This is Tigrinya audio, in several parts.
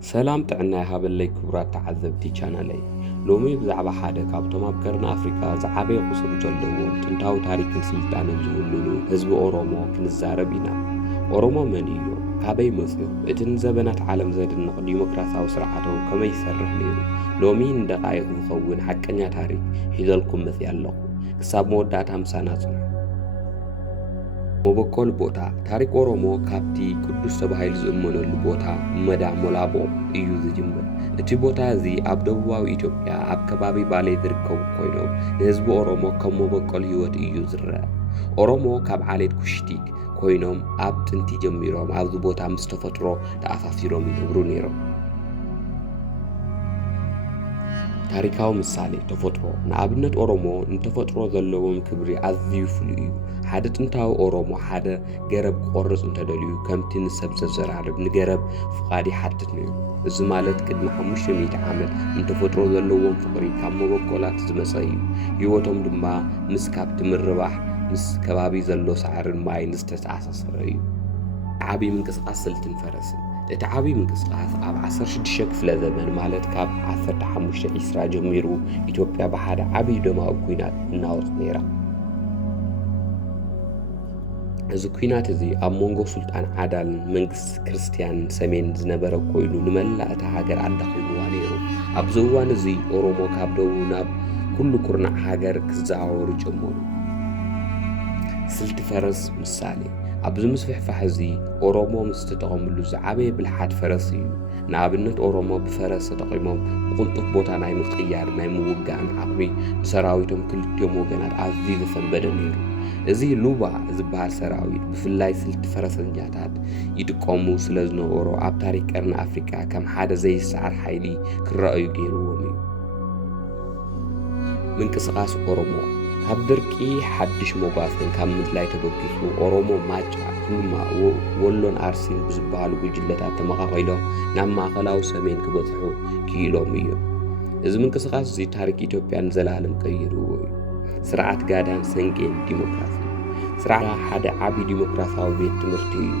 سلام تعنا هابلي كبرات تعذبتي channel لومي بزعبا حدا كابتوم أبكرن أفريقيا زعبي قصر جلوهم تنتاو تاريخ سلطان زهلولو حزب أورومو كنزاربينا أورومو منيو كابي مصيو اتن زبنات عالم زيدن ديمقراطياو سرعتو كما يسرح ليرو لومين دقائق مخون حقنيا تاريخ هيدلكم مثيالو كساب مودات همسانات مبكل بوتا تاريخ أورومو كابتي قدوس تبهايل زؤمنو البوتا مدع ملابو إيو زجمل اتي بوتا زي أبدوواو إيجوبيا أب كبابي بالي ذركو كوينو نهزبو أورومو كم مبكل هيوت إيو زرع أورومو كاب عاليد كشتيك كوينوم أب تنتي جميروم أبدو بوتا مستفترو تأفافيروم يدبرو نيرو ታሪካዊ ምሳሌ ተፈጥሮ ንኣብነት ኦሮሞ እንተፈጥሮ ዘለዎም ክብሪ ኣዝዩ ፍሉይ እዩ ሓደ ጥንታዊ ኦሮሞ ሓደ ገረብ ቆርጽ እንተደልዩ ከምቲ ንሰብ ዘዘራርብ ንገረብ ፍቓድ ይሓትት ነይሩ እዚ ማለት ቅድሚ 500 ዓመት እንተፈጥሮ ዘለዎም ፍቕሪ ካብ መበቆላት ዝመጸ እዩ ህይወቶም ድማ ምስ ካብቲ ምርባሕ ምስ ከባቢ ዘሎ ሳዕርን ማይን ዝተኣሳሰረ እዩ ዓብይ ምንቅስቓስ ስልትን ፈረስን እቲ ዓብይ ምንቅስቓስ ኣብ 16 ክፍለ ዘመን ማለት ካብ 1520 ጀሚሩ ኢትዮጵያ ብሓደ ዓብይ ደማዊ ኩናት እናወጽ ነይራ እዚ ኩናት እዚ ኣብ መንጎ ሱልጣን ዓዳልን መንግስቲ ክርስቲያን ሰሜን ዝነበረ ኮይኑ ንመላእ እታ ሃገር ኣዳኺምዋ ነይሩ ኣብዚ እዋን እዚ ኦሮሞ ካብ ደቡብ ናብ ኩሉ ኩርናዕ ሃገር ክዘዋወሩ ጀመሩ ስልቲ ፈረስ ምሳሌ ኣብዚ ምስፍሕፋሕ እዚ ኦሮሞ ምስ ተጠቐምሉ ዝዓበየ ብልሓት ፈረስ እዩ ንኣብነት ኦሮሞ ብፈረስ ተጠቒሞም ብቕልጡፍ ቦታ ናይ ምቕያር ናይ ምውጋእን ዓቕሚ ብሰራዊቶም ክልቲኦም ወገናት ኣዝዩ ዘፈንበደ ነይሩ እዚ ሉባ ዝበሃል ሰራዊት ብፍላይ ስልቲ ፈረሰኛታት ይጥቀሙ ስለ ዝነበሩ ኣብ ታሪክ ቀርኒ ኣፍሪካ ከም ሓደ ዘይሰዓር ሓይሊ ክረአዩ ገይሩዎም እዩ ምንቅስቓስ ኦሮሞ ካብ ድርቂ ሓድሽ ሞጓስን ካብ ምድላይ ተበጊሱ ኦሮሞ ማጫ ኩልማ ወሎን ኣርሲን ብዝበሃሉ ጉጅለታት ተመኻኺሎም ናብ ማእኸላዊ ሰሜን ክበጽሑ ክኢሎም እዮም እዚ ምንቅስቓስ እዚ ታሪክ ኢትዮጵያ ንዘላለም ቀይርዎ እዩ ስርዓት ጋዳን ሰንቄን ዲሞክራሲ ስርዓት ሓደ ዓብይ ዲሞክራሲያዊ ቤት ትምህርቲ እዩ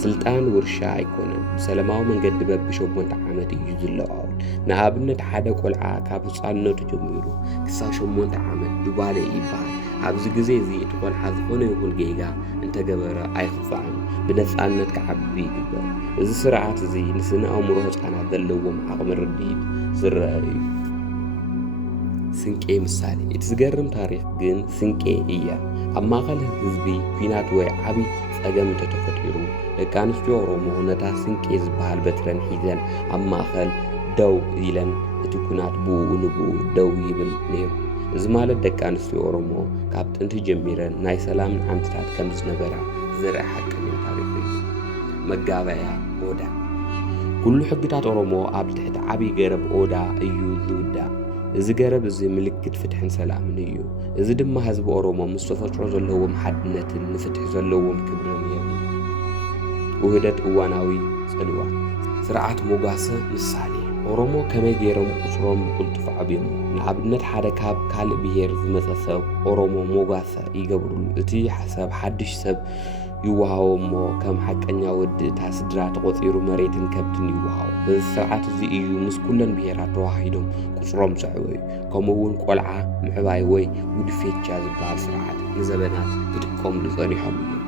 ስልጣን ውርሻ ኣይኮነን ብሰላማዊ መንገዲ በብ8 ዓመት እዩ ዝለዋወጥ ንኣብነት ሓደ ቆልዓ ካብ ህፃንነቱ ጀሚሩ ክሳብ 8 ዓመት ዱባለ ይበሃል ኣብዚ ግዜ እዚ እቲ ቆልዓ ዝኾነ ይኹን ጌጋ እንተገበረ ኣይኽፋዕን ብነፃነት ክዓቢ ይግበር እዚ ስርዓት እዚ ንስነ ኣእምሮ ህፃናት ዘለዎም ዓቕሚ ርድኢት ዝረአ እዩ ስንቄ ምሳሌ እቲ ዝገርም ታሪክ ግን ስንቄ እያ ኣብ ማእኸል ህዝቢ ኩናት ወይ ዓብይ ጸገም እንተተፈጢሩ ደቂ ኣንስትዮ ኦሮሞ ነታ ስንቄ ዝበሃል በትረን ሒዘን ኣብ ማእኸል ደው ኢለን እቲ ኩናት ብኡ ንብኡ ደው ይብል ነይሩ እዚ ማለት ደቂ ኣንስትዮ ኦሮሞ ካብ ጥንቲ ጀሚረን ናይ ሰላምን ዓንትታት ከም ዝነበራ ዘርኢ ሓቀኛ ታሪክ እዩ መጋበያ ኦዳ ኩሉ ሕግታት ኦሮሞ ኣብ ትሕቲ ዓብይ ገረብ ኦዳ እዩ ዝውዳእ እዚ ገረብ እዚ ምልክት ፍትሕን ሰላምን እዩ እዚ ድማ ህዝቢ ኦሮሞ ምስ ተፈጥሮ ዘለዎም ሓድነትን ንፍትሕ ዘለዎም ክብርን የርኢ ውህደት እዋናዊ ጽልዋ ስርዓት ሞጓሰ ምሳሌ ኦሮሞ ከመይ ገይሮም ቁጽሮም ብቕልጡፍ ዓብዮም ንኣብነት ሓደ ካብ ካልእ ብሄር ዝመጸ ሰብ ኦሮሞ ሞጓሰ ይገብሩሉ እቲ ሓሳብ ሓድሽ ሰብ ይወሃቦ እሞ ከም ሓቀኛ ወዲ እታ ስድራ ተቖፂሩ መሬትን ከብትን ይወሃቦ በዚ ስርዓት እዚ እዩ ምስ ኩለን ብሄራት ተዋሂዶም ቁጽሮም ዘዕበዩ ከምኡውን ቆልዓ ምዕባይ ወይ ውድፌቻ ዝበሃል ስርዓት ንዘበናት ክጥቀምሉ ጸኒሖም እዮም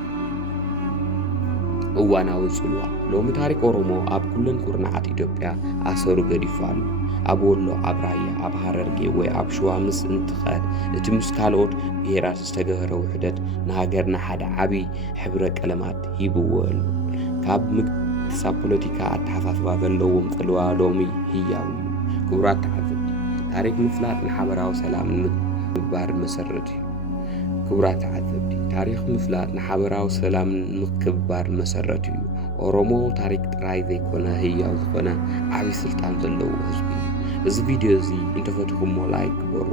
እዋናዊ ጽልዋ ሎሚ ታሪክ ኦሮሞ ኣብ ኩለን ኩርናዓት ኢትዮጵያ ኣሰሩ ገዲፉ ኣሎ ኣብ ወሎ ኣብ ራያ ኣብ ሃረርጌ ወይ ኣብ ሸዋ ምስ እንትኸድ እቲ ምስ ካልኦት ብሄራት ዝተገበረ ውሕደት ንሃገርና ሓደ ዓብይ ሕብረ ቀለማት ሂብዎ ኣሎ ካብ ክሳብ ፖለቲካ ኣተሓሳስባ ዘለዎም ጽልዋ ሎሚ ህያው እዩ ክቡራት ተዓዘብቲ ታሪክ ምፍላጥ ንሓበራዊ ሰላምን ምክብባርን መሰረት እዩ ክቡራት ተዓዘብቲ ታሪክ ምፍላጥ ንሓበራዊ ሰላምን ምክብባርን መሰረት እዩ ኦሮሞ ታሪክ ጥራይ ዘይኮነ ህያው ዝኾነ ዓብይ ስልጣን ዘለዎ ህዝቢ እዚ ቪድዮ እዚ እንተፈትኹሞ ላይክ ግበሩ